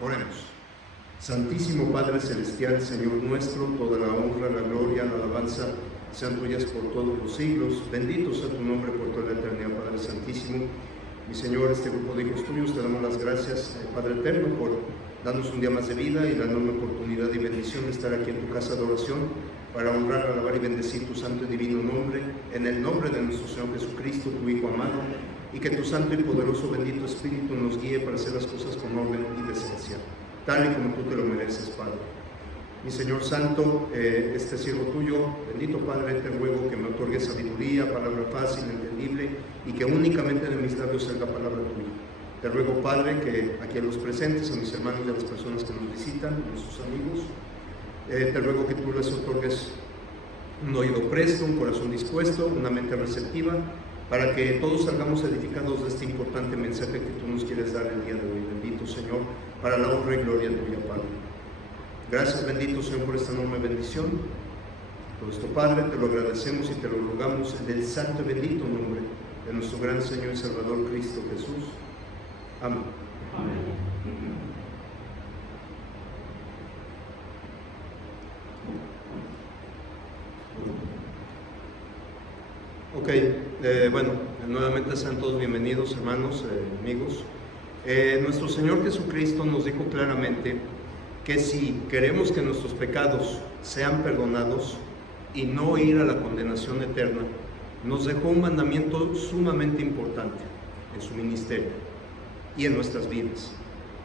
Oremos. Santísimo Padre Celestial, Señor nuestro, toda la honra, la gloria, la alabanza sean tuyas por todos los siglos. Bendito sea tu nombre por toda la eternidad, Padre Santísimo. Mi Señor, este grupo de hijos tuyos, te damos las gracias, Padre Eterno, por darnos un día más de vida y la enorme oportunidad y bendición de estar aquí en tu casa de oración para honrar, alabar y bendecir tu santo y divino nombre, en el nombre de nuestro Señor Jesucristo, tu Hijo amado, y que tu santo y poderoso bendito Espíritu nos guíe para hacer las cosas con orden y decencia, tal y como tú te lo mereces, Padre. Mi Señor Santo, este siervo tuyo, bendito Padre, te ruego que me otorgue sabiduría, palabra fácil, entendible, y que únicamente de mis labios salga palabra tuya. Te ruego, Padre, que aquí a los presentes, a mis hermanos y a las personas que nos visitan, a nuestros amigos, te ruego que tú les otorgues un oído presto, un corazón dispuesto, una mente receptiva, para que todos salgamos edificados de este importante mensaje que tú nos quieres dar el día de hoy. Bendito Señor, para la honra y gloria tuya, Padre. Gracias, bendito Señor, por esta enorme bendición. Por esto, Padre, te lo agradecemos y te lo rogamos en el santo y bendito nombre de nuestro gran Señor y Salvador Cristo Jesús. Amén. Amén. Ok, bueno, nuevamente sean todos bienvenidos, hermanos, amigos. Nuestro Señor Jesucristo nos dijo claramente que si queremos que nuestros pecados sean perdonados y no ir a la condenación eterna, nos dejó un mandamiento sumamente importante en su ministerio y en nuestras vidas.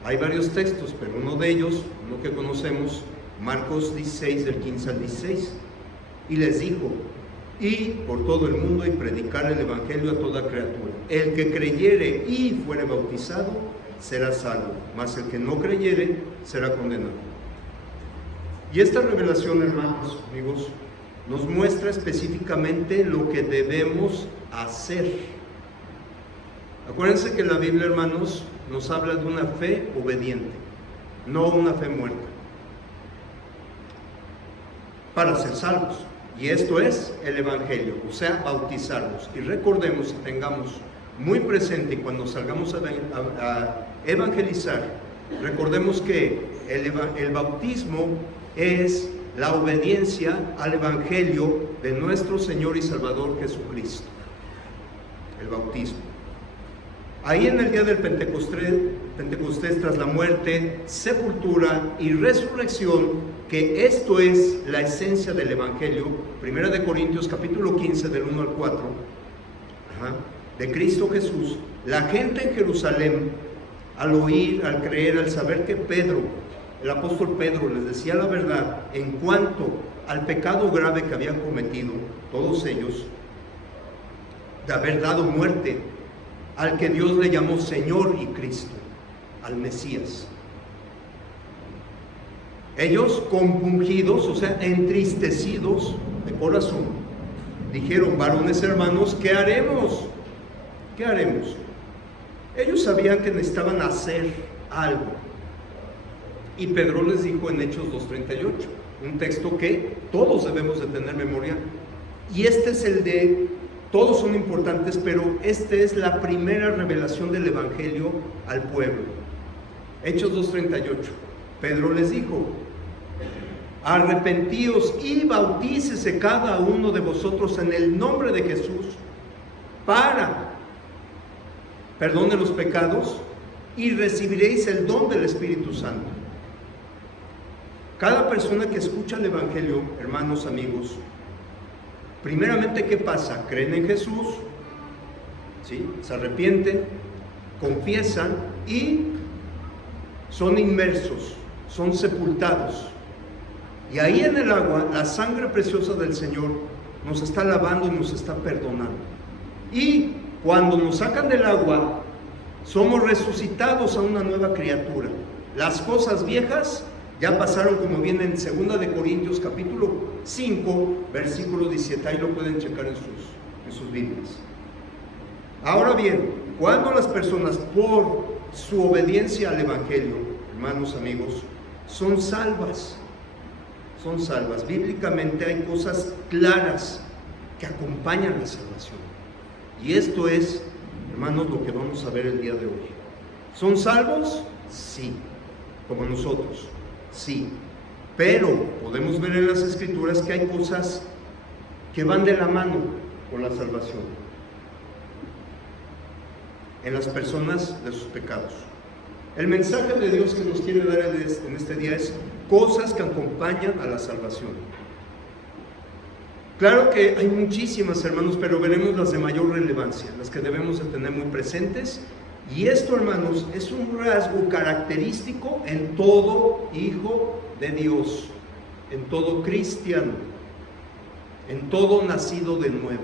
Hay varios textos, pero uno de ellos, uno que conocemos, Marcos 16, del 15 al 16, y les dijo: y por todo el mundo y predicar el evangelio a toda criatura. El que creyere y fuere bautizado será salvo, mas el que no creyere será condenado. Y esta revelación, hermanos, amigos, nos muestra específicamente lo que debemos hacer. Acuérdense que la Biblia, hermanos, nos habla de una fe obediente, no una fe muerta, para ser salvos. Y esto es el Evangelio, o sea, bautizarnos. Y recordemos y tengamos muy presente cuando salgamos a evangelizar, recordemos que el bautismo es la obediencia al Evangelio de nuestro Señor y Salvador Jesucristo. El bautismo. Ahí en el día del Pentecostés, tras la muerte, sepultura y resurrección, que esto es la esencia del Evangelio, 1 Corintios capítulo 15, del 1 al 4, de Cristo Jesús, la gente en Jerusalén, al oír, al creer, al saber que Pedro, el apóstol Pedro, les decía la verdad en cuanto al pecado grave que habían cometido, todos ellos, de haber dado muerte al que Dios le llamó Señor y Cristo, al Mesías. Ellos, compungidos, o sea, entristecidos de corazón, dijeron: varones hermanos, ¿qué haremos? ¿Qué haremos? Ellos sabían que necesitaban hacer algo. Y Pedro les dijo en Hechos 2:38, un texto que todos debemos de tener memoria. Y este es el de, todos son importantes, pero esta es la primera revelación del Evangelio al pueblo. Hechos 2:38. Pedro les dijo: arrepentíos y bautícese cada uno de vosotros en el nombre de Jesús para perdón de los pecados y recibiréis el don del Espíritu Santo. Cada persona que escucha el Evangelio, hermanos, amigos, primeramente, ¿qué pasa? Creen en Jesús, ¿sí? Se arrepienten, confiesan y son inmersos, son sepultados. Y ahí en el agua, la sangre preciosa del Señor nos está lavando y nos está perdonando. Y cuando nos sacan del agua, somos resucitados a una nueva criatura. Las cosas viejas ya pasaron, como viene en 2 Corintios capítulo 5, versículo 17. Ahí lo pueden checar en sus Biblias. Ahora bien, cuando las personas, por su obediencia al Evangelio, hermanos, amigos, son salvas, bíblicamente hay cosas claras que acompañan la salvación. Y esto es, hermanos, lo que vamos a ver el día de hoy. ¿Son salvos? Sí. como nosotros, sí. Pero podemos ver en las Escrituras que hay cosas que van de la mano con la salvación en las personas de sus pecados. El mensaje de Dios que nos quiere dar en este día es cosas que acompañan a la salvación. Claro que hay muchísimas, hermanos, pero veremos las de mayor relevancia, las que debemos de tener muy presentes. Y esto, hermanos, es un rasgo característico en todo hijo de Dios, en todo cristiano, en todo nacido de nuevo,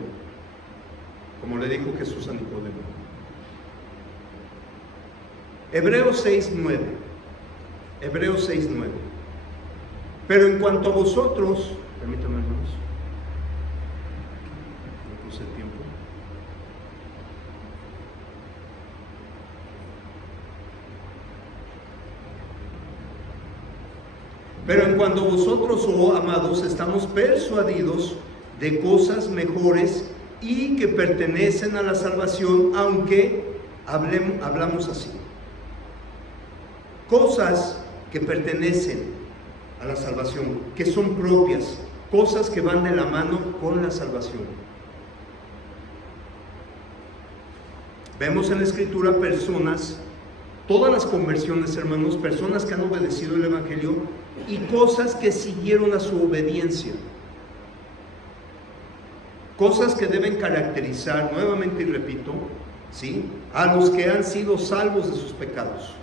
como le dijo Jesús a Nicodemo. Hebreos 6:9. Hebreos 6:9. Pero en cuanto a vosotros, permítanme, hermanos, no puse tiempo. Pero en cuanto a vosotros, oh amados, estamos persuadidos de cosas mejores y que pertenecen a la salvación, aunque hablamos así. Cosas que pertenecen a la salvación, que son propias, cosas que van de la mano con la salvación. Vemos en la Escritura personas, todas las conversiones, hermanos, personas que han obedecido el Evangelio y cosas que siguieron a su obediencia. Cosas que deben caracterizar, nuevamente y repito, ¿sí?, a los que han sido salvos de sus pecados,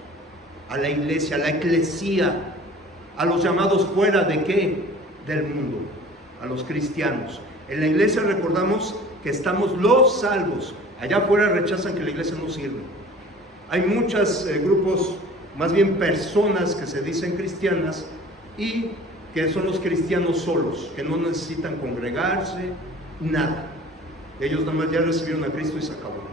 a la iglesia, a la eclesía, a los llamados fuera de ¿qué? Del mundo, a los cristianos. En la iglesia recordamos que estamos los salvos, allá afuera rechazan que la iglesia no sirve. Hay muchos grupos, más bien personas que se dicen cristianas y que son los cristianos solos, que no necesitan congregarse, nada. Ellos nada más ya recibieron a Cristo y se acabó.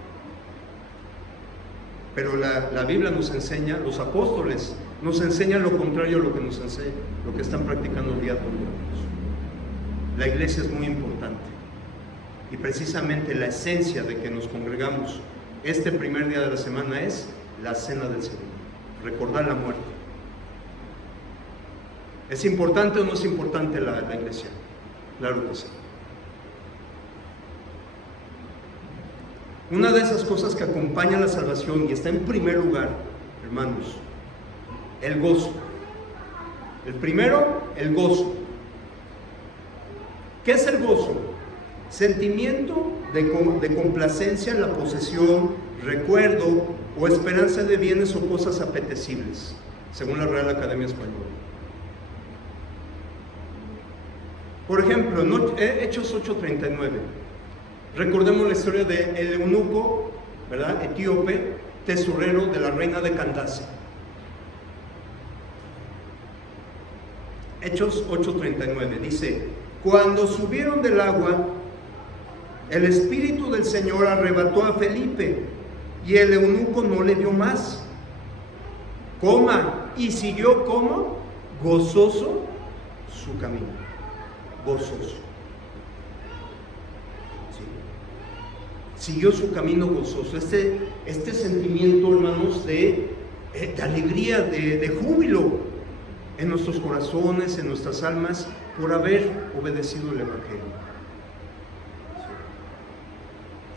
Pero la Biblia nos enseña, los apóstoles nos enseñan lo contrario a lo que nos enseña, lo que están practicando el día de hoy. La iglesia es muy importante y precisamente la esencia de que nos congregamos este primer día de la semana es la cena del Señor, recordar la muerte. ¿Es importante o no es importante la iglesia? Claro que sí. Una de esas cosas que acompaña la salvación y está en primer lugar, hermanos, el gozo. El primero, el gozo. ¿Qué es el gozo? Sentimiento de complacencia en la posesión, recuerdo o esperanza de bienes o cosas apetecibles, según la Real Academia Española. Por ejemplo, en Hechos 8:39, recordemos la historia del eunuco, ¿verdad?, etíope, tesorero de la reina de Candace. Hechos 8:39 dice: cuando subieron del agua, el Espíritu del Señor arrebató a Felipe y el eunuco no le dio más. Y siguió como gozoso su camino. Gozoso. ¿Sí? Siguió su camino gozoso. Este sentimiento, hermanos, de alegría, de júbilo en nuestros corazones, en nuestras almas, por haber obedecido el Evangelio.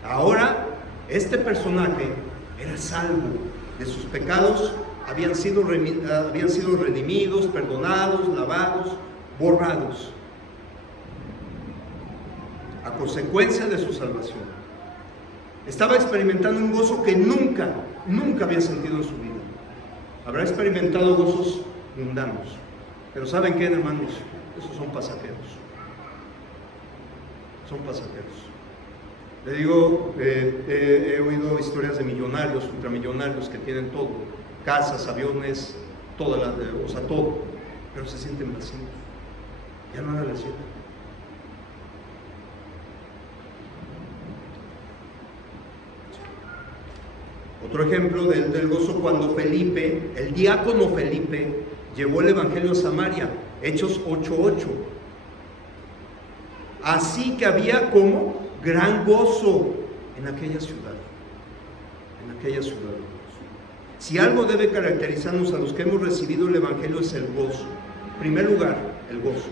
Ahora, este personaje era salvo de sus pecados, habían sido redimidos, perdonados, lavados, borrados, a consecuencia de su salvación. Estaba experimentando un gozo que nunca había sentido en su vida. Habrá experimentado gozos mundanos, pero ¿saben qué, hermanos? Esos son pasajeros. Son pasajeros. Le digo, he oído historias de millonarios, ultramillonarios que tienen todo, casas, aviones, todo, pero se sienten vacíos. Ya nada les llena. Otro ejemplo del gozo cuando Felipe, el diácono Felipe, llevó el Evangelio a Samaria, Hechos 8:8. Así que había como gran gozo en aquella ciudad. Si algo debe caracterizarnos a los que hemos recibido el Evangelio es el gozo. En primer lugar, el gozo.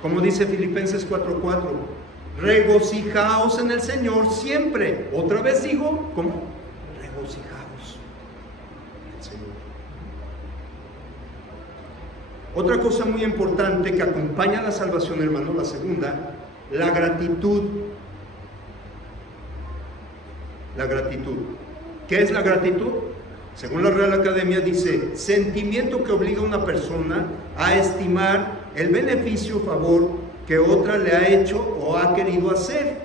Como dice Filipenses 4:4, regocijaos en el Señor siempre. Otra vez digo, ¿cómo? Regocijaos en el Señor. Otra cosa muy importante que acompaña a la salvación, hermano, la segunda, la gratitud. La gratitud. ¿Qué es la gratitud? Según la Real Academia dice, sentimiento que obliga a una persona a estimar el beneficio o favor que otra le ha hecho o ha querido hacer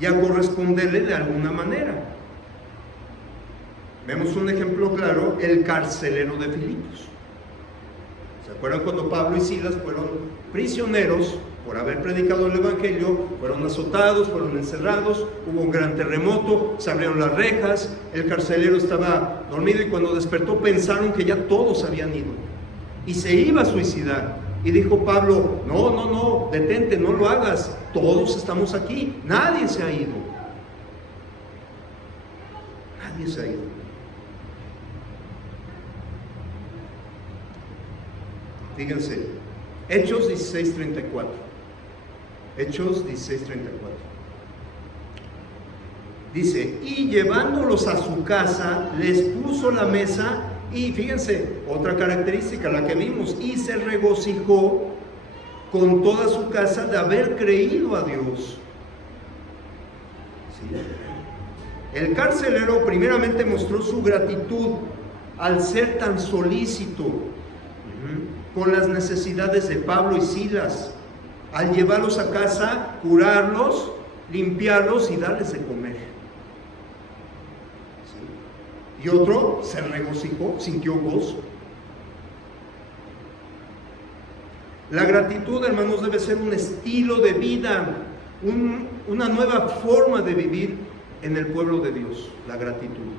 y a corresponderle de alguna manera. Vemos un ejemplo claro, el carcelero de Filipos. ¿Se acuerdan cuando Pablo y Silas fueron prisioneros por haber predicado el Evangelio? Fueron azotados, fueron encerrados, hubo un gran terremoto, se abrieron las rejas, el carcelero estaba dormido y cuando despertó pensaron que ya todos habían ido y se iba a suicidar. Y dijo Pablo, no, detente, no lo hagas, todos estamos aquí, nadie se ha ido. Nadie se ha ido. Fíjense, Hechos 16:34. Hechos 16:34. Dice, y llevándolos a su casa, les puso la mesa. Y fíjense, otra característica, la que vimos, y se regocijó con toda su casa de haber creído a Dios. ¿Sí? El carcelero primeramente mostró su gratitud al ser tan solícito con las necesidades de Pablo y Silas, al llevarlos a casa, curarlos, limpiarlos y darles de comer. Y otro se regocijó, sintió gozo. La gratitud, hermanos, debe ser un estilo de vida, una nueva forma de vivir en el pueblo de Dios, la gratitud.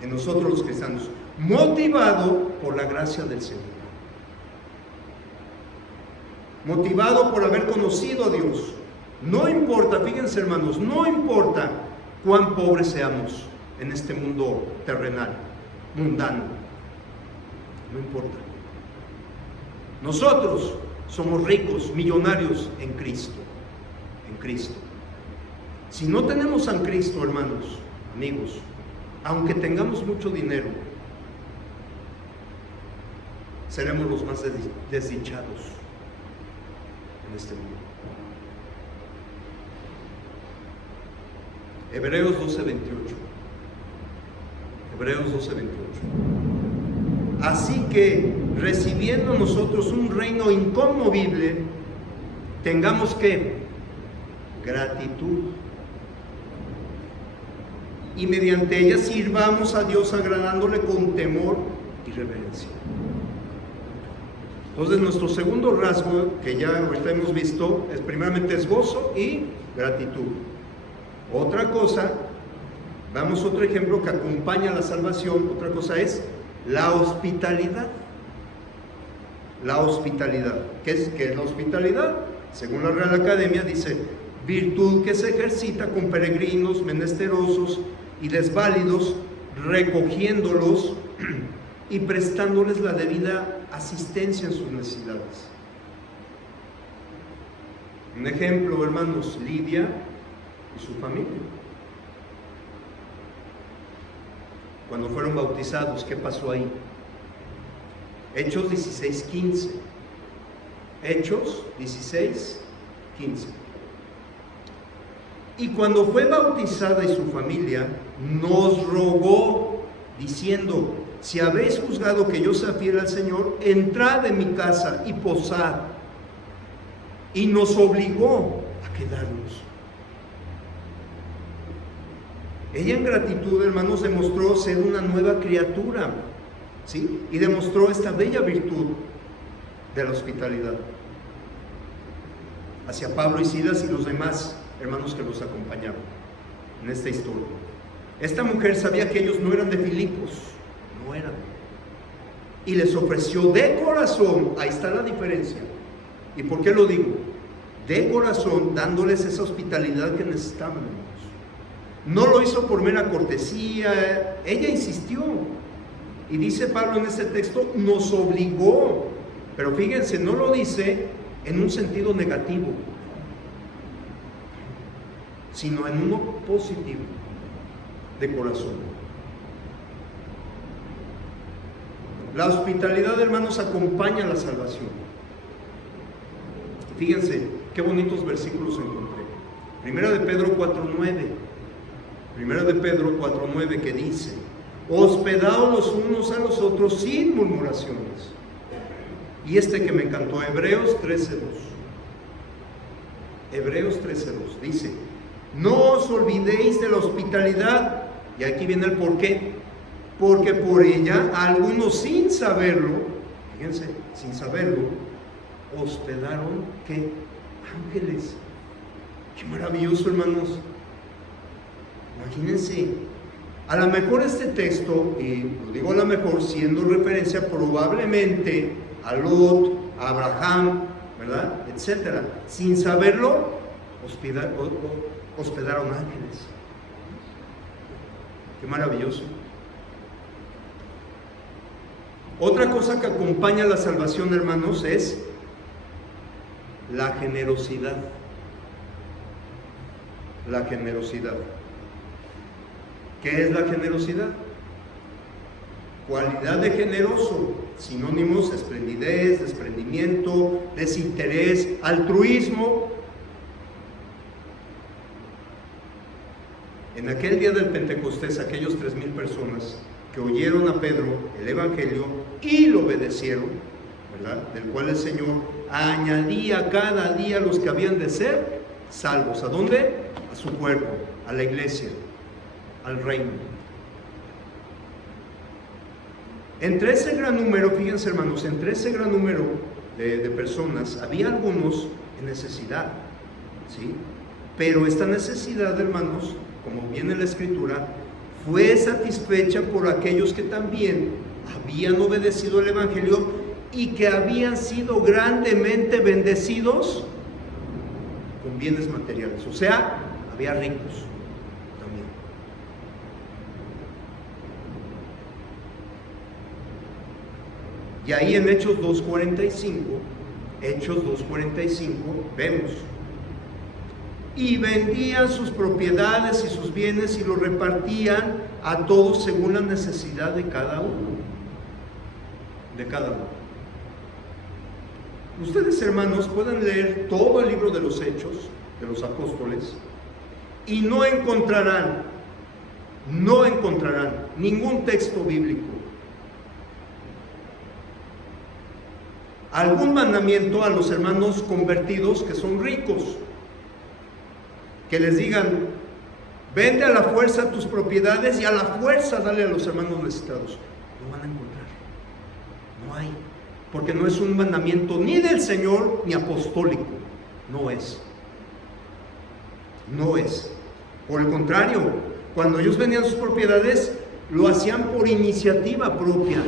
En nosotros los cristianos, motivado por la gracia del Señor. Motivado por haber conocido a Dios. No importa, fíjense hermanos, no importa cuán pobres seamos en este mundo terrenal, mundano, no importa. Nosotros somos ricos, millonarios en Cristo, en Cristo. Si no tenemos a Cristo, hermanos, amigos, aunque tengamos mucho dinero, seremos los más desdichados en este mundo. Hebreos 12:28. Hebreos 12:28. Así que, recibiendo nosotros un reino inconmovible, tengamos que gratitud. Y mediante ella sirvamos a Dios agradándole con temor y reverencia. Entonces, nuestro segundo rasgo, que ya ahorita hemos visto, es primeramente es gozo y gratitud. Otra cosa, damos otro ejemplo que acompaña a la salvación, otra cosa es la hospitalidad. La hospitalidad. ¿Qué es la hospitalidad? Según la Real Academia dice, virtud que se ejercita con peregrinos, menesterosos y desválidos, recogiéndolos y prestándoles la debida asistencia en sus necesidades. Un ejemplo, hermanos, Lidia y su familia. Cuando fueron bautizados, ¿qué pasó ahí? Hechos 16:15. Hechos 16:15. Y cuando fue bautizada y su familia, nos rogó, diciendo, si habéis juzgado que yo sea fiel al Señor, entrad en mi casa y posad. Y nos obligó a quedarnos. Ella en gratitud, hermanos, demostró ser una nueva criatura, ¿sí? Y demostró esta bella virtud de la hospitalidad hacia Pablo y Silas y los demás hermanos que los acompañaban en esta historia. Esta mujer sabía que ellos no eran de Filipos, no eran, y les ofreció de corazón, ahí está la diferencia. ¿Y por qué lo digo? De corazón, dándoles esa hospitalidad que necesitaban, hermanos. No lo hizo por mera cortesía, ella insistió. Y dice Pablo en este texto, nos obligó. Pero fíjense, no lo dice en un sentido negativo, sino en uno positivo, de corazón. La hospitalidad, hermanos, acompaña la salvación. Fíjense qué bonitos versículos encontré. Primera de Pedro 4:9. Primera de Pedro 4:9, que dice: hospedaos los unos a los otros sin murmuraciones. Y este que me encantó, Hebreos 13:2. Hebreos 13:2 dice: no os olvidéis de la hospitalidad. Y aquí viene el por qué. Porque por ella algunos sin saberlo, fíjense, sin saberlo, hospedaron, ¿qué? Ángeles. Qué maravilloso, hermanos. Imagínense. A lo mejor este texto, y lo digo a lo mejor siendo referencia probablemente a Lot, a Abraham, ¿verdad? Etcétera. Sin saberlo, hospedaron ángeles. Qué maravilloso. Otra cosa que acompaña la salvación, hermanos, es la generosidad. La generosidad. ¿Qué es la generosidad? Cualidad de generoso, sinónimos: esplendidez, desprendimiento, desinterés, altruismo. En aquel día del Pentecostés, aquellos 3,000 personas que oyeron a Pedro el Evangelio y lo obedecieron, ¿verdad? Del cual el Señor añadía cada día los que habían de ser salvos. ¿A dónde? A su cuerpo, a la iglesia, al reino. Entre ese gran número, fíjense, hermanos, entre ese gran número de personas, había algunos en necesidad, ¿sí? Pero esta necesidad, hermanos, como viene en la Escritura, fue satisfecha por aquellos que también habían obedecido el Evangelio y que habían sido grandemente bendecidos con bienes materiales. O sea, había ricos también. Y ahí en Hechos 2:45, vemos: y vendían sus propiedades y sus bienes y los repartían a todos según la necesidad de cada uno. De cada uno. Ustedes, hermanos, pueden leer todo el libro de los Hechos de los Apóstoles y no encontrarán ningún texto bíblico, algún mandamiento a los hermanos convertidos que son ricos, que les digan: vende a la fuerza tus propiedades y a la fuerza dale a los hermanos necesitados. No van a encontrar, no hay, porque no es un mandamiento ni del Señor ni apostólico, no es. Por el contrario, cuando ellos vendían sus propiedades, lo hacían por iniciativa propia,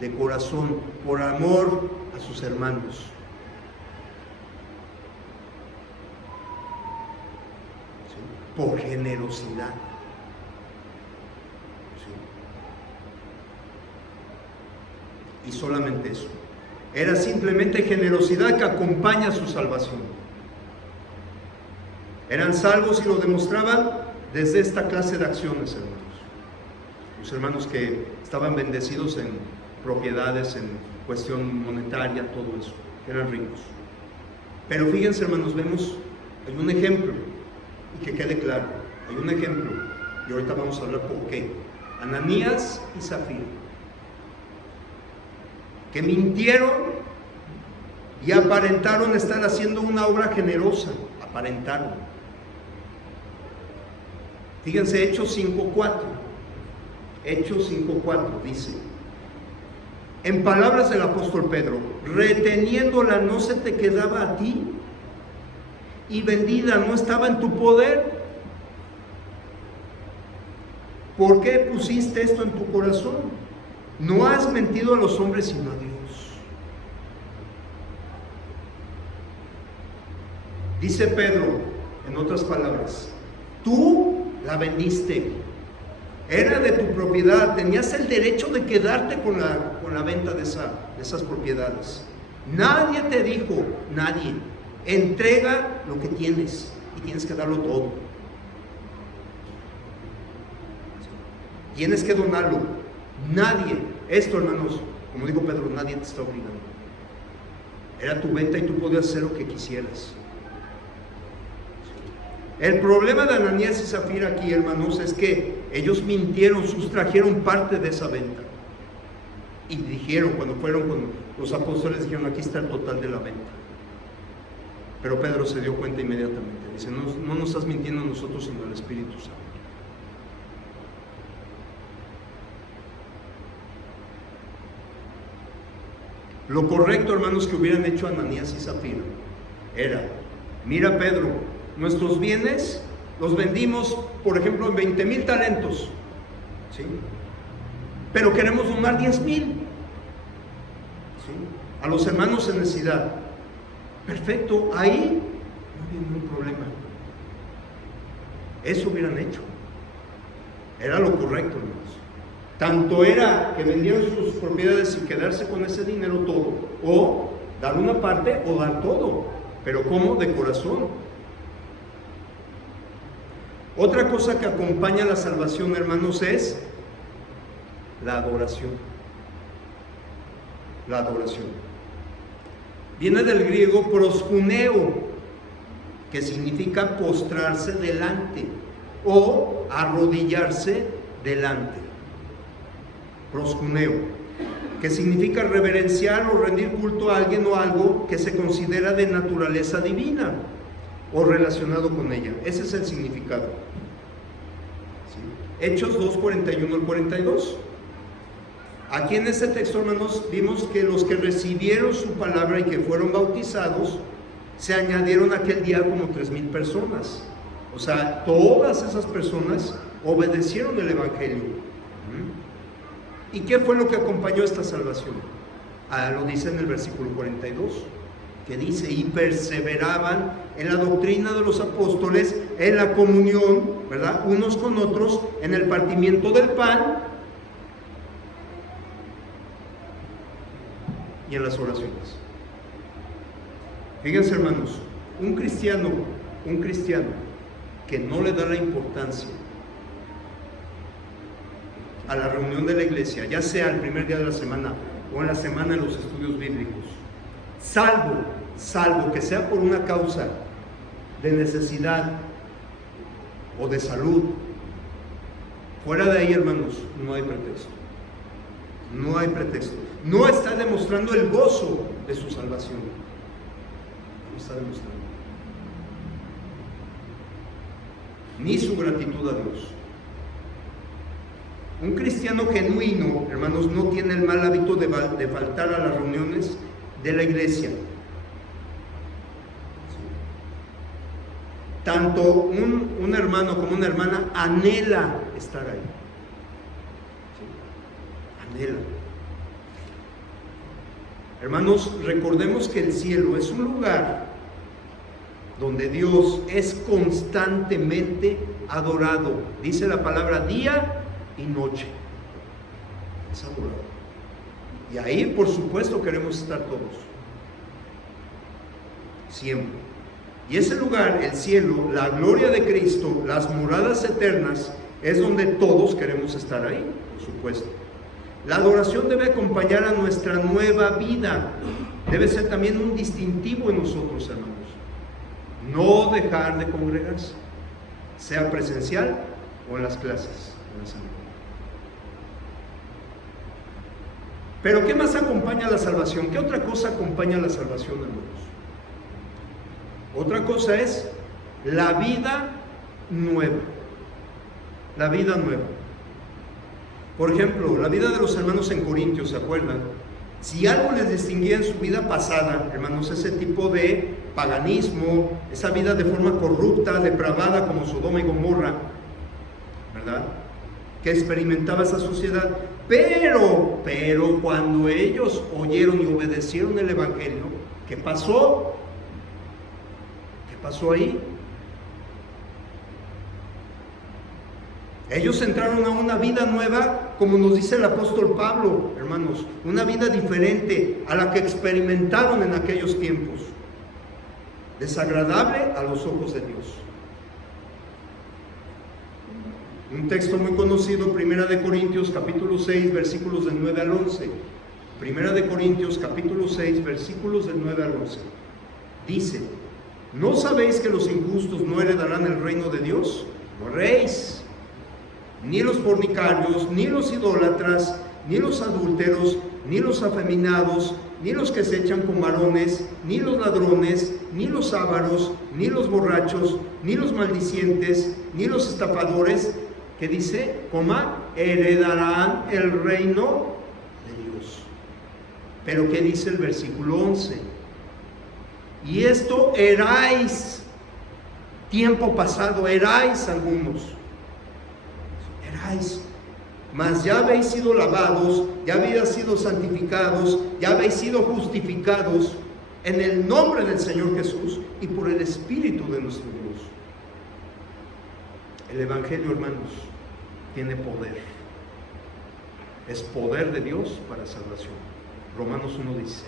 de corazón, por amor a sus hermanos. Por generosidad. ¿Sí? Y solamente eso. Era simplemente generosidad que acompaña su salvación. Eran salvos y lo demostraban desde esta clase de acciones, hermanos. Los hermanos que estaban bendecidos en propiedades, en cuestión monetaria, todo eso, eran ricos. Pero fíjense, hermanos, vemos, hay un ejemplo. Y que quede claro, hay un ejemplo, y ahorita vamos a hablar por qué. Ananías y Zafira, que mintieron y aparentaron estar haciendo una obra generosa, aparentaron. Fíjense, Hechos 5:4 dice: en palabras del apóstol Pedro, reteniéndola no se te quedaba a ti, y vendida no estaba en tu poder. ¿Por qué pusiste esto en tu corazón? No has mentido a los hombres sino a Dios. Dice Pedro, en otras palabras, tú la vendiste. Era de tu propiedad, tenías el derecho de quedarte con la venta de esas propiedades. Nadie te dijo, nadie, entrega lo que tienes y tienes que darlo todo. Tienes que donarlo. Nadie, esto hermanos, como dijo Pedro, nadie te está obligando. Era tu venta y tú podías hacer lo que quisieras. El problema de Ananías y Zafira aquí, hermanos, es que ellos mintieron, sustrajeron parte de esa venta. Y dijeron, cuando fueron con los apóstoles, dijeron, aquí está el total de la venta. Pero Pedro se dio cuenta inmediatamente. Dice, no nos estás mintiendo a nosotros, sino al Espíritu Santo. Lo correcto, hermanos, que hubieran hecho Ananías y Zafira era, mira Pedro, nuestros bienes los vendimos, por ejemplo, en 20,000 talentos, ¿sí? Pero queremos donar 10,000, ¿sí? A los hermanos en necesidad. Perfecto, ahí no había ningún problema. Eso hubieran hecho. Era lo correcto, hermanos. Tanto era que vendieran sus propiedades y quedarse con ese dinero todo, o dar una parte o dar todo, pero ¿cómo? De corazón. Otra cosa que acompaña la salvación, hermanos, es la adoración. La adoración. Viene del griego proskuneo, que significa postrarse delante o arrodillarse delante. Proskuneo, que significa reverenciar o rendir culto a alguien o algo que se considera de naturaleza divina o relacionado con ella. Ese es el significado. ¿Sí? Hechos 2:41 al 42. Aquí en este texto, hermanos, vimos que los que recibieron su palabra y que fueron bautizados, se añadieron aquel día como 3,000 personas. O sea, todas esas personas obedecieron el Evangelio. ¿Y qué fue lo que acompañó esta salvación? Lo dice en el versículo 42, que dice, y perseveraban en la doctrina de los apóstoles, en la comunión, ¿verdad?, unos con otros, en el partimiento del pan y en las oraciones. Fíjense, hermanos, un cristiano que no le da la importancia a la reunión de la iglesia, ya sea el primer día de la semana o en la semana en los estudios bíblicos, salvo que sea por una causa de necesidad o de salud, fuera de ahí, hermanos, no hay pretexto. No hay pretexto. No está demostrando el gozo de su salvación. No está demostrando. Ni su gratitud a Dios. Un cristiano genuino, hermanos, no tiene el mal hábito de faltar a las reuniones de la iglesia. Tanto un hermano como una hermana anhela estar ahí. Anhela. Hermanos, recordemos que el cielo es un lugar donde Dios es constantemente adorado. Dice la palabra día y noche. Es adorado. Y ahí, por supuesto, queremos estar todos. Siempre. Y ese lugar, el cielo, la gloria de Cristo, las moradas eternas, es donde todos queremos estar ahí, por supuesto. La adoración debe acompañar a nuestra nueva vida. Debe ser también un distintivo en nosotros, hermanos. No dejar de congregarse, sea presencial o en las clases de la semana. Pero ¿qué más acompaña la salvación? ¿Qué otra cosa acompaña la salvación, hermanos? Otra cosa es la vida nueva. La vida nueva. Por ejemplo, la vida de los hermanos en Corintios, ¿se acuerdan? Si algo les distinguía en su vida pasada, hermanos, ese tipo de paganismo, esa vida de forma corrupta, depravada como Sodoma y Gomorra, ¿verdad?, que experimentaba esa sociedad. Pero cuando ellos oyeron y obedecieron el Evangelio, ¿qué pasó? ¿Qué pasó ahí? Ellos entraron a una vida nueva, como nos dice el apóstol Pablo, hermanos, una vida diferente a la que experimentaron en aquellos tiempos, desagradable a los ojos de Dios. Un texto muy conocido, 1 de Corintios capítulo 6, versículos del 9 al 11. 1 de Corintios capítulo 6, versículos del 9 al 11. Dice: ¿no sabéis que los injustos no heredarán el reino de Dios? No erréis. Ni los fornicarios, ni los idólatras, ni los adúlteros, ni los afeminados, ni los que se echan con varones, ni los ladrones, ni los ávaros, ni los borrachos, ni los maldicientes, ni los estafadores, que dice, heredarán el reino de Dios. Pero ¿qué dice el versículo 11? Y esto erais, tiempo pasado, erais algunos. Erais, mas ya habéis sido lavados, ya habéis sido santificados, ya habéis sido justificados en el nombre del Señor Jesús y por el Espíritu de nuestro Dios. El Evangelio, hermanos, tiene poder. Es poder de Dios para salvación. Romanos 1:16.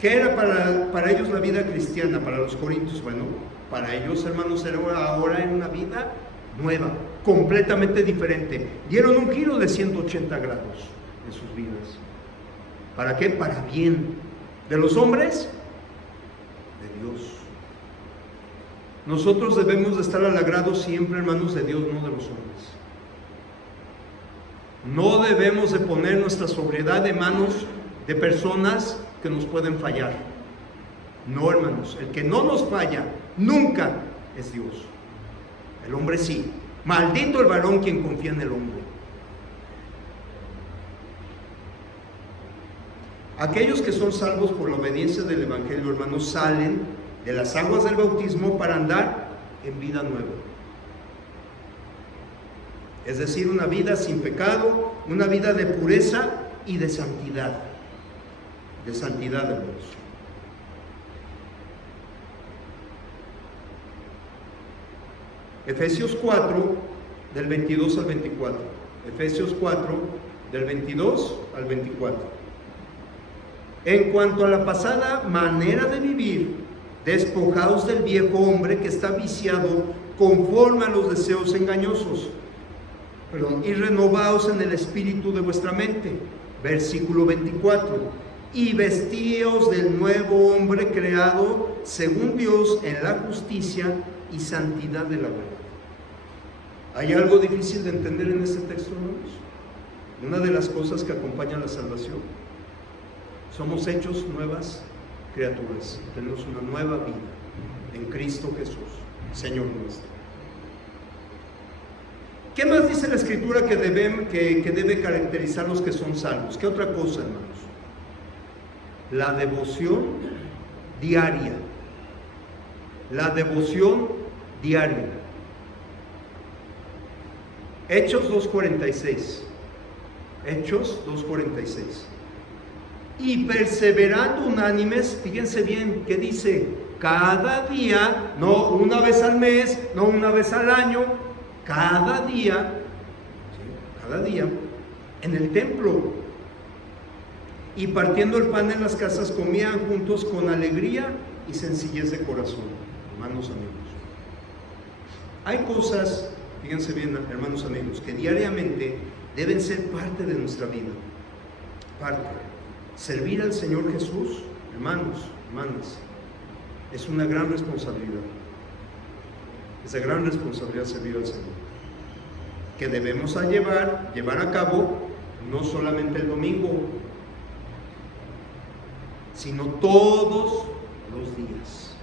¿Qué era para ellos la vida cristiana, para los corintios? Bueno, para ellos, hermanos, era ahora una vida nueva, completamente diferente. Dieron un giro de 180 grados en sus vidas. ¿Para qué? Para bien. ¿De los hombres? De Dios. Nosotros debemos de estar halagrados siempre, hermanos, de Dios, no de los hombres. No debemos de poner nuestra sobriedad en manos de personas que nos pueden fallar. No, hermanos, el que no nos falla nunca es Dios. El hombre sí. Maldito el varón quien confía en el hombre. Aquellos que son salvos por la obediencia del Evangelio, hermanos, salen de las aguas del bautismo para andar en vida nueva. Es decir, una vida sin pecado, una vida de pureza y de santidad. De santidad, hermanos. Efesios 4, del 22 al 24. Efesios 4, del 22 al 24. En cuanto a la pasada manera de vivir, despojaos del viejo hombre que está viciado conforme a los deseos engañosos. Y renovaos en el espíritu de vuestra mente. Versículo 24. Y vestíos del nuevo hombre creado según Dios en la justicia y santidad de la verdad. ¿Hay algo difícil de entender en este texto, hermanos? Una de las cosas que acompaña la salvación. Somos hechos nuevas criaturas. Tenemos una nueva vida en Cristo Jesús, Señor nuestro. ¿Qué más dice la Escritura que debe caracterizar a los que son salvos? ¿Qué otra cosa, hermanos? La devoción diaria. La devoción diaria. Hechos 2:46. Hechos 2:46. Y perseverando unánimes, fíjense bien, ¿qué dice? Cada día, no una vez al mes, no una vez al año, cada día, en el templo. Y partiendo el pan en las casas, comían juntos con alegría y sencillez de corazón. Hermanos amigos, hay cosas, fíjense bien, hermanos amigos, que diariamente deben ser parte de nuestra vida. Parte. Servir al Señor Jesús, hermanos, hermanas, es una gran responsabilidad. Es de gran responsabilidad servir al Señor, que debemos llevar a cabo no solamente el domingo, sino todos los días.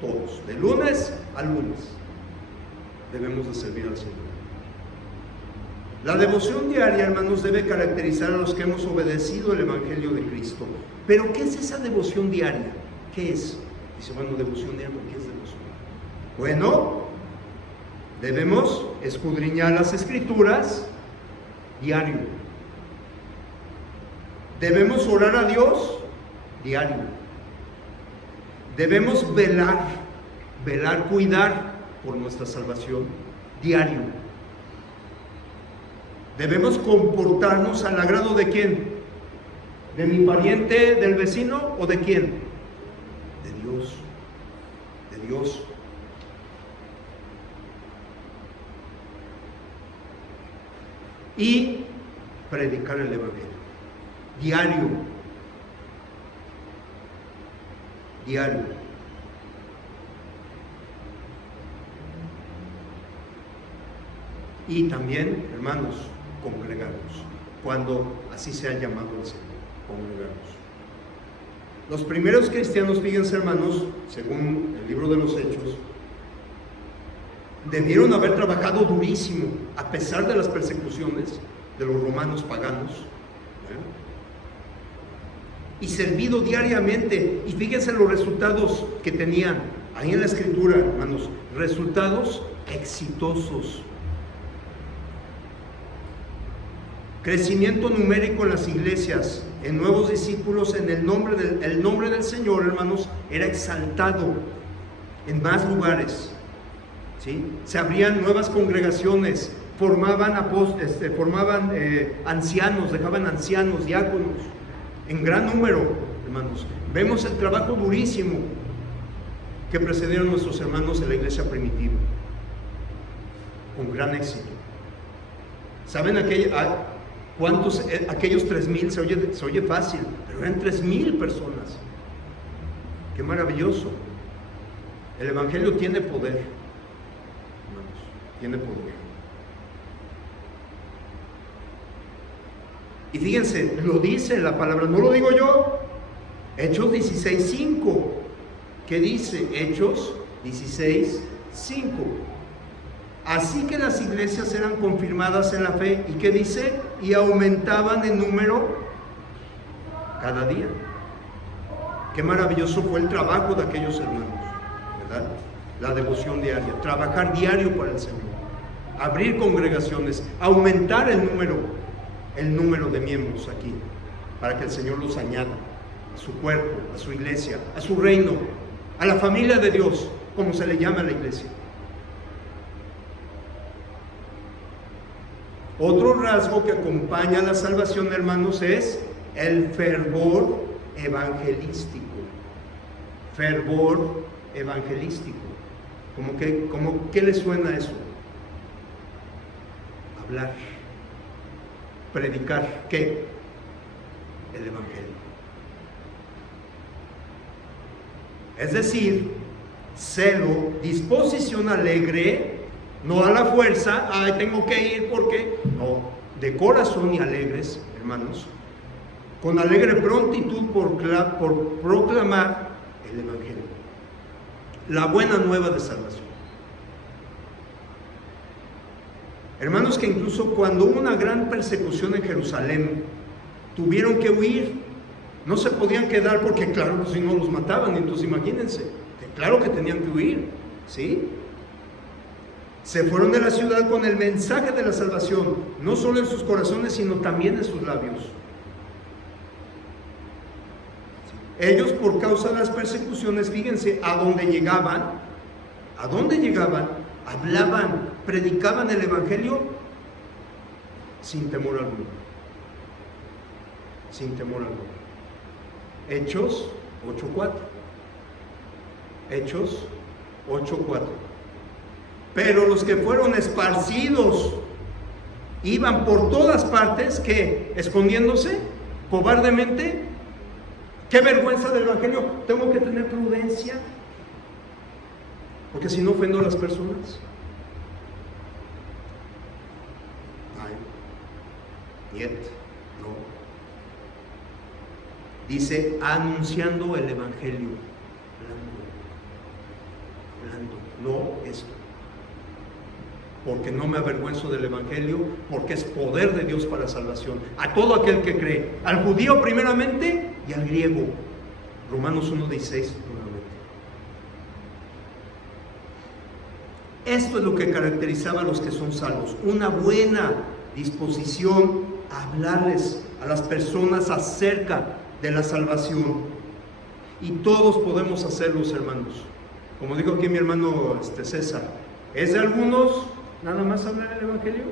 Todos, de lunes a lunes, debemos de servir al Señor. La devoción diaria, hermanos, debe caracterizar a los que hemos obedecido el Evangelio de Cristo. Pero, ¿qué es esa devoción diaria? ¿Qué es? Dice, bueno, devoción diaria, ¿qué es devoción? Bueno, debemos escudriñar las Escrituras diario. Debemos orar a Dios diario. Debemos velar velar, cuidar por nuestra salvación diario. Debemos comportarnos al agrado de quién, de mi pariente, del vecino o de quién, de Dios, de Dios. Y predicar el evangelio diario, diario. Y también, hermanos, congregarnos, cuando así sea llamado el Señor, congregarnos. Los primeros cristianos, fíjense hermanos, según el libro de los Hechos, debieron haber trabajado durísimo, a pesar de las persecuciones de los romanos paganos, y servido diariamente. Y fíjense los resultados que tenían ahí en la Escritura, hermanos, resultados exitosos. Crecimiento numérico en las iglesias, en nuevos discípulos, en el nombre del Señor, hermanos, era exaltado en más lugares, ¿sí? Se abrían nuevas congregaciones, formaban ancianos, dejaban ancianos, diáconos, en gran número, hermanos. Vemos el trabajo durísimo que precedieron nuestros hermanos en la iglesia primitiva, con gran éxito. ¿Saben cuántos? Aquellos 3,000, se oye fácil, pero eran 3,000 personas. ¡Qué maravilloso! El evangelio tiene poder, hermanos, tiene poder. Y fíjense, lo dice la palabra, no lo digo yo. Hechos 16:5. ¿Qué dice? Hechos 16:5. Así que las iglesias eran confirmadas en la fe. ¿Y qué dice? Y aumentaban en número cada día. Qué maravilloso fue el trabajo de aquellos hermanos, ¿verdad? La devoción diaria, trabajar diario para el Señor, abrir congregaciones, aumentar el número de miembros aquí, para que el Señor los añada a su cuerpo, a su iglesia, a su reino, a la familia de Dios, como se le llama a la iglesia. Otro rasgo que acompaña a la salvación, hermanos, es el fervor evangelístico. Fervor evangelístico. ¿Qué le suena eso? Hablar, predicar, ¿qué? El evangelio. Es decir, celo, disposición alegre, no a la fuerza, tengo que ir porque, no, de corazón y alegres, hermanos, con alegre prontitud por proclamar el evangelio, la buena nueva de salvación. Hermanos, que incluso cuando hubo una gran persecución en Jerusalén, tuvieron que huir, no se podían quedar porque claro, pues si no los mataban. Entonces imagínense, que claro que tenían que huir, ¿sí? Se fueron de la ciudad con el mensaje de la salvación, no solo en sus corazones, sino también en sus labios. Ellos, por causa de las persecuciones, fíjense, a dónde llegaban, hablaban, predicaban el evangelio sin temor alguno. Sin temor alguno. Hechos 8:4. Hechos 8:4. Pero los que fueron esparcidos iban por todas partes, ¿qué? Escondiéndose cobardemente. Qué vergüenza del evangelio. Tengo que tener prudencia, porque si no ofendo a las personas. Yet, no. Dice, anunciando el evangelio. Hablando, no esto. Porque no me avergüenzo del evangelio, porque es poder de Dios para salvación a todo aquel que cree, al judío primeramente y al griego. Romanos 1:16 nuevamente. Esto es lo que caracterizaba a los que son salvos, una buena disposición a hablarles a las personas acerca de la salvación. Y todos podemos hacerlos, hermanos. Como dijo aquí mi hermano César, ¿es de algunos nada más hablar el Evangelio?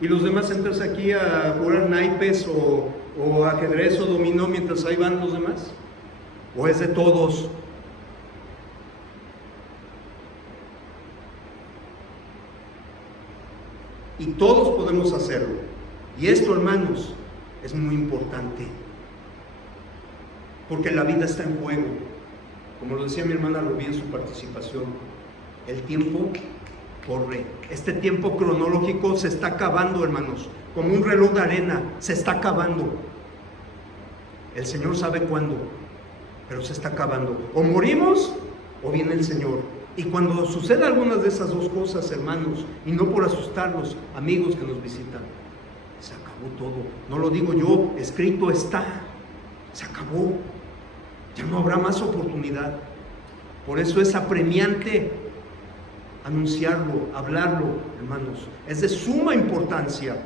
Y los demás sentarse aquí a jugar naipes o ajedrez o dominó mientras ahí van los demás. ¿O es de todos? Y todos podemos hacerlo. Y esto, hermanos, es muy importante. Porque la vida está en juego. Como lo decía mi hermana Rubí en su participación, el tiempo corre. Este tiempo cronológico se está acabando, hermanos. Como un reloj de arena, se está acabando. El Señor sabe cuándo, pero se está acabando. O morimos o viene el Señor. Y cuando sucede algunas de esas dos cosas, hermanos, y no por asustarlos, amigos que nos visitan, se acabó todo. No lo digo yo, escrito está. Se acabó. Ya no habrá más oportunidad. Por eso es apremiante anunciarlo, hablarlo, hermanos. Es de suma importancia.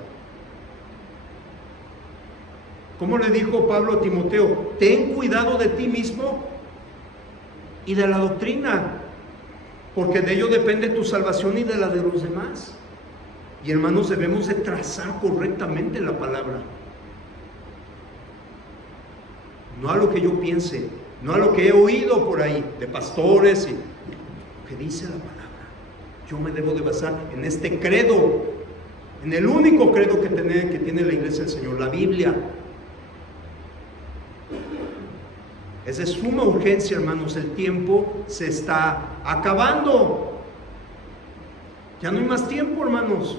Como le dijo Pablo a Timoteo, ten cuidado de ti mismo y de la doctrina, porque de ello depende tu salvación y de la de los demás. Y hermanos, debemos de trazar correctamente la palabra. No a lo que yo piense, no a lo que he oído por ahí de pastores, y lo que dice la palabra. Yo me debo de basar en este credo, en el único credo que tiene la Iglesia del Señor, la Biblia. Es de suma urgencia, hermanos, el tiempo se está acabando. Ya no hay más tiempo, hermanos.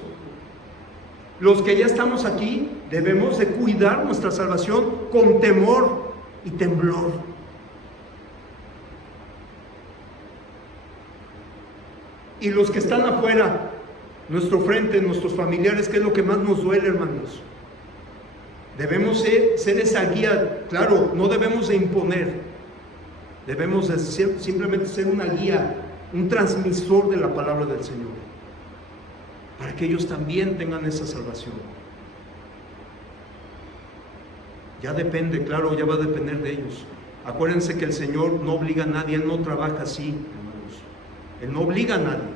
Los que ya estamos aquí debemos de cuidar nuestra salvación con temor y temblor. Y los que están afuera, nuestro frente, nuestros familiares, ¿qué es lo que más nos duele, hermanos? Debemos ser esa guía. Claro, no debemos de imponer, debemos de simplemente ser una guía, un transmisor de la palabra del Señor, para que ellos también tengan esa salvación. Ya depende, claro, ya va a depender de ellos. Acuérdense que el Señor no obliga a nadie, Él no trabaja así, hermanos. Él no obliga a nadie.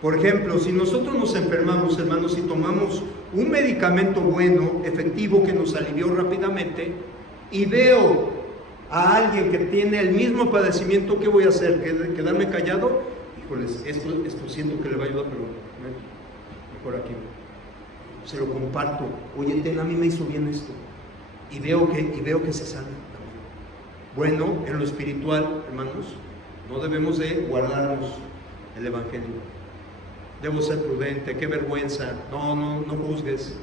Por ejemplo, si nosotros nos enfermamos, hermanos, y tomamos un medicamento bueno, efectivo, que nos alivió rápidamente, y veo a alguien que tiene el mismo padecimiento, ¿qué voy a hacer? ¿Quedarme callado? Híjoles, esto siento que le va a ayudar, pero mejor aquí. Se lo comparto. Oye, a mí me hizo bien esto. Y veo que se sana también. Bueno, en lo espiritual, hermanos, no debemos de guardarnos el Evangelio. Debo ser prudente, qué vergüenza, no juzgues.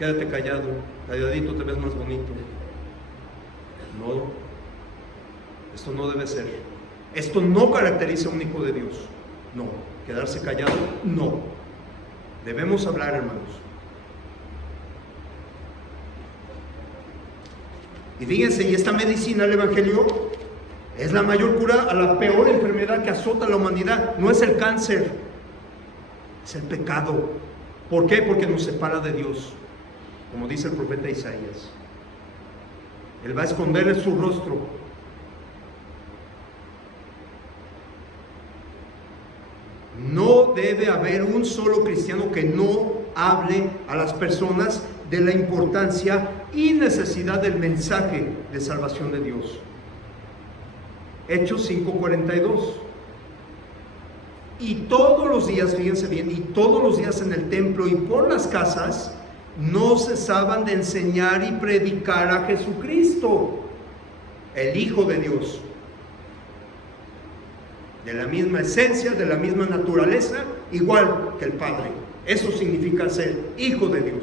Quédate callado, calladito te ves más bonito. No, esto no debe ser. Esto no caracteriza a un hijo de Dios. No, quedarse callado, no. Debemos hablar, hermanos. Y fíjense, y esta medicina, el Evangelio, es la mayor cura a la peor enfermedad que azota a la humanidad. No es el cáncer, es el pecado. ¿Por qué? Porque nos separa de Dios, como dice el profeta Isaías. Él va a esconderle su rostro. No debe haber un solo cristiano que no hable a las personas de la importancia y necesidad del mensaje de salvación de Dios. Hechos 5:42. Y todos los días, fíjense bien, y todos los días en el templo y por las casas no cesaban de enseñar y predicar a Jesucristo, el Hijo de Dios, de la misma esencia, de la misma naturaleza, igual que el Padre. Eso significa ser Hijo de Dios.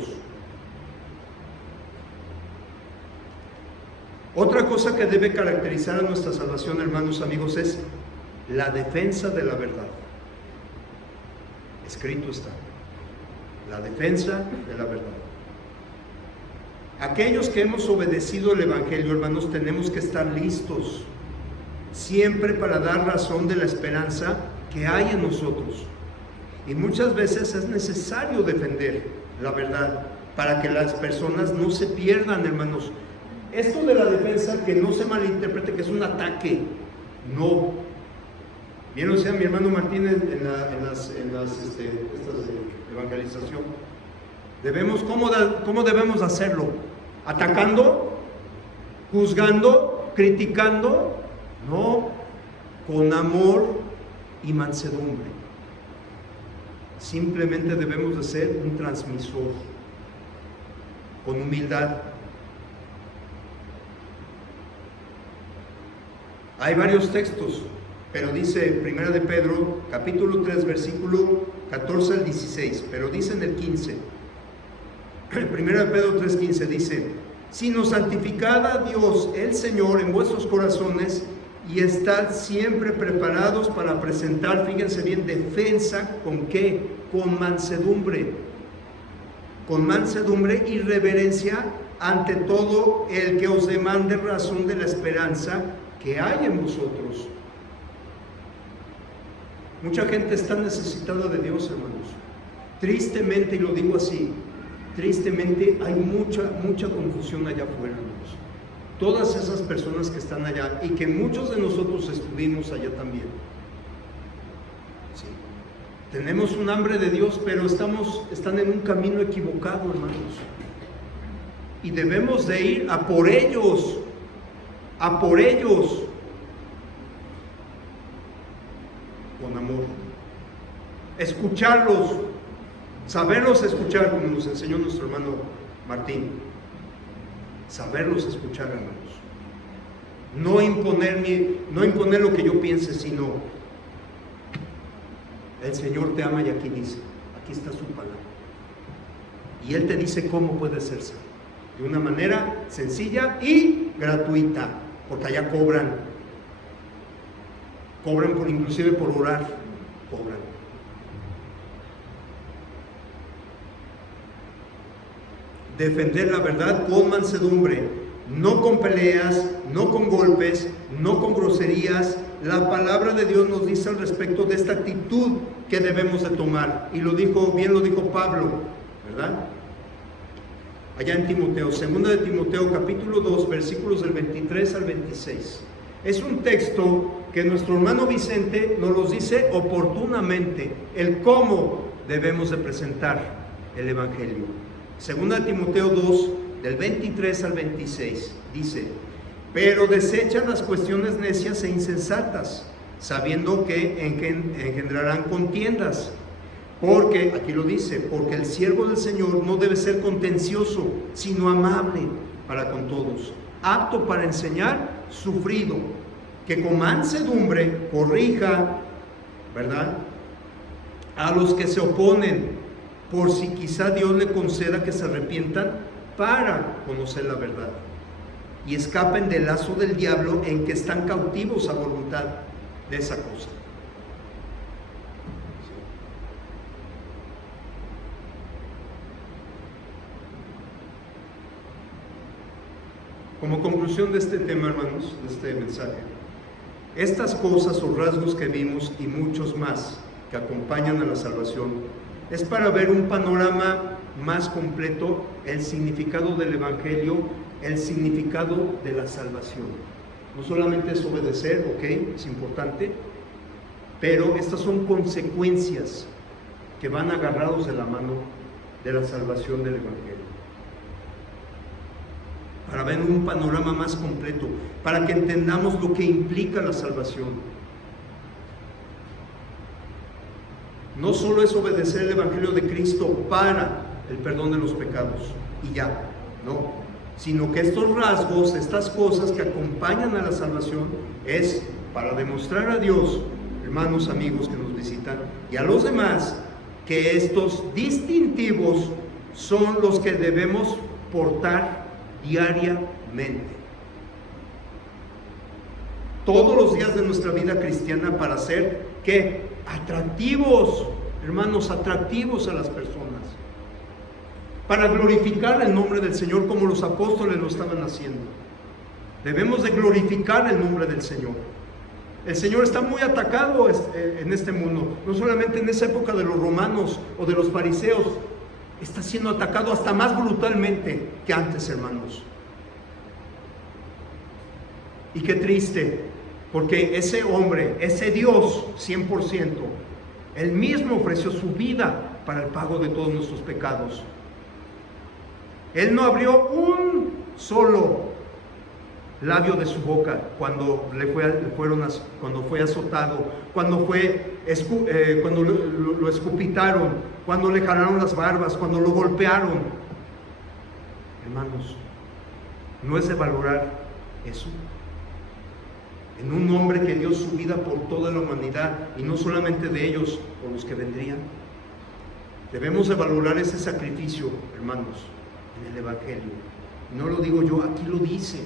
Otra cosa que debe caracterizar a nuestra salvación, hermanos, amigos, es la defensa de la verdad. Escrito está, la defensa de la verdad. Aquellos que hemos obedecido el Evangelio, hermanos, tenemos que estar listos siempre para dar razón de la esperanza que hay en nosotros. Y muchas veces es necesario defender la verdad para que las personas no se pierdan, hermanos. Esto de la defensa, que no se malinterprete que es un ataque, no. Bien lo decía mi hermano Martín en las estas de evangelización. ¿Cómo debemos hacerlo? ¿Atacando? ¿Juzgando? ¿Criticando? No, con amor y mansedumbre. Simplemente debemos de ser un transmisor, con humildad. Hay varios textos, pero dice 1 de Pedro, capítulo 3, versículo 14 al 16, pero dice en el 15, 1 de Pedro 3:15 dice: sino santificad a Dios el Señor en vuestros corazones y estad siempre preparados para presentar, fíjense bien, defensa, ¿con qué? Con mansedumbre y reverencia ante todo el que os demande razón de la esperanza que hay en vosotros. Mucha gente está necesitada de Dios, hermanos. Tristemente, y lo digo así, tristemente hay mucha confusión allá afuera, hermanos. Todas esas personas que están allá y que muchos de nosotros estuvimos allá también. Sí. Tenemos un hambre de Dios, pero están en un camino equivocado, hermanos. Y debemos de ir a por ellos, con amor. Escucharlos, saberlos escuchar, como nos enseñó nuestro hermano Martín. Saberlos escuchar, hermanos. No imponer lo que yo piense, sino el Señor te ama y aquí dice, aquí está su palabra. Y Él te dice cómo puede hacerse. De una manera sencilla y gratuita, porque allá cobran inclusive por orar, cobran. Defender la verdad con mansedumbre, no con peleas, no con golpes, no con groserías. La palabra de Dios nos dice al respecto de esta actitud que debemos de tomar, y lo dijo Pablo, ¿verdad? Allá en Timoteo, 2 de Timoteo capítulo 2, versículos del 23 al 26. Es un texto que nuestro hermano Vicente nos los dice oportunamente, el cómo debemos de presentar el Evangelio. 2 de Timoteo 2, del 23 al 26, dice: pero desechan las cuestiones necias e insensatas, sabiendo que engendrarán contiendas. Porque, aquí lo dice, porque el siervo del Señor no debe ser contencioso, sino amable para con todos, apto para enseñar, sufrido, que con mansedumbre corrija, ¿verdad?, a los que se oponen, por si quizá Dios le conceda que se arrepientan para conocer la verdad y escapen del lazo del diablo en que están cautivos a voluntad de esa cosa. Como conclusión de este tema, hermanos, de este mensaje, estas cosas o rasgos que vimos y muchos más que acompañan a la salvación es para ver un panorama más completo, el significado del Evangelio, el significado de la salvación. No solamente es obedecer, ok, es importante, pero estas son consecuencias que van agarrados de la mano de la salvación del Evangelio. Para ver un panorama más completo, para que entendamos lo que implica la salvación. No solo es obedecer el Evangelio de Cristo para el perdón de los pecados y ya, no, sino que estos rasgos, estas cosas que acompañan a la salvación, es para demostrar a Dios, hermanos, amigos que nos visitan, y a los demás, que estos distintivos son los que debemos portar diariamente, todos los días de nuestra vida cristiana, para ser, ¿qué? Atractivos, hermanos, atractivos a las personas, para glorificar el nombre del Señor como los apóstoles lo estaban haciendo. Debemos de glorificar el nombre del Señor. El Señor está muy atacado en este mundo, no solamente en esa época de los romanos o de los fariseos, está siendo atacado hasta más brutalmente que antes, hermanos. Y qué triste, porque ese hombre, ese Dios 100%, Él mismo ofreció su vida para el pago de todos nuestros pecados. Él no abrió un solo labio de su boca cuando cuando fue azotado, cuando lo escupitaron, cuando le jalaron las barbas, cuando lo golpearon. Hermanos, ¿no es de valorar eso? En un hombre que dio su vida por toda la humanidad, y no solamente de ellos, por los que vendrían. Debemos de valorar ese sacrificio, hermanos, en el Evangelio. No lo digo yo, aquí lo dice.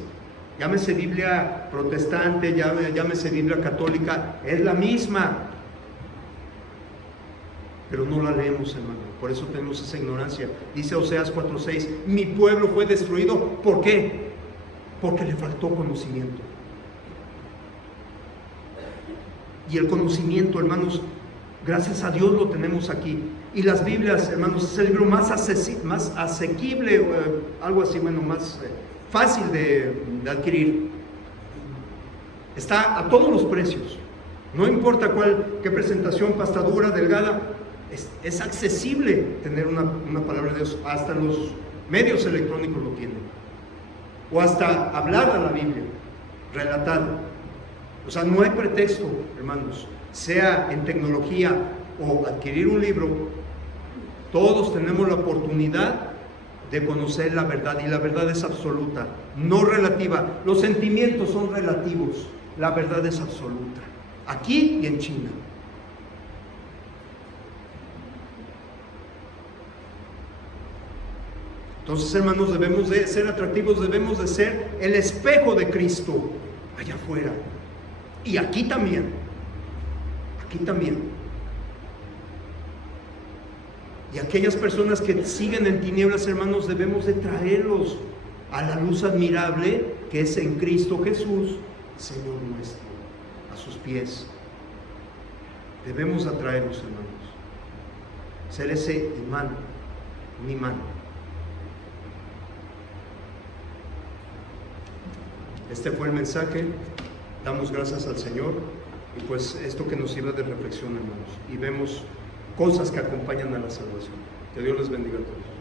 Llámese Biblia protestante, llámese Biblia católica, es la misma. Pero no la leemos, hermano. Por eso tenemos esa ignorancia. Dice Oseas 4:6, mi pueblo fue destruido. ¿Por qué? Porque le faltó conocimiento. Y el conocimiento, hermanos, gracias a Dios lo tenemos aquí. Y las Biblias, hermanos, es el libro más asequible, algo así, bueno, más fácil de adquirir. Está a todos los precios. No importa qué presentación, pastadura, delgada, es accesible tener una palabra de Dios. Hasta los medios electrónicos lo tienen. O hasta hablada la Biblia, relatada. O sea, no hay pretexto, hermanos, sea en tecnología o adquirir un libro, todos tenemos la oportunidad de conocer la verdad, y la verdad es absoluta, no relativa. Los sentimientos son relativos, la verdad es absoluta, aquí y en China. Entonces, hermanos, debemos de ser atractivos, debemos de ser el espejo de Cristo allá afuera. Y aquí también, y aquellas personas que siguen en tinieblas, hermanos, debemos de traerlos a la luz admirable que es en Cristo Jesús, Señor nuestro, a sus pies. Debemos atraerlos, hermanos, ser ese imán, un imán. Este fue el mensaje. Damos gracias al Señor, y pues esto que nos sirva de reflexión, hermanos, y vemos cosas que acompañan a la salvación. Que Dios les bendiga a todos.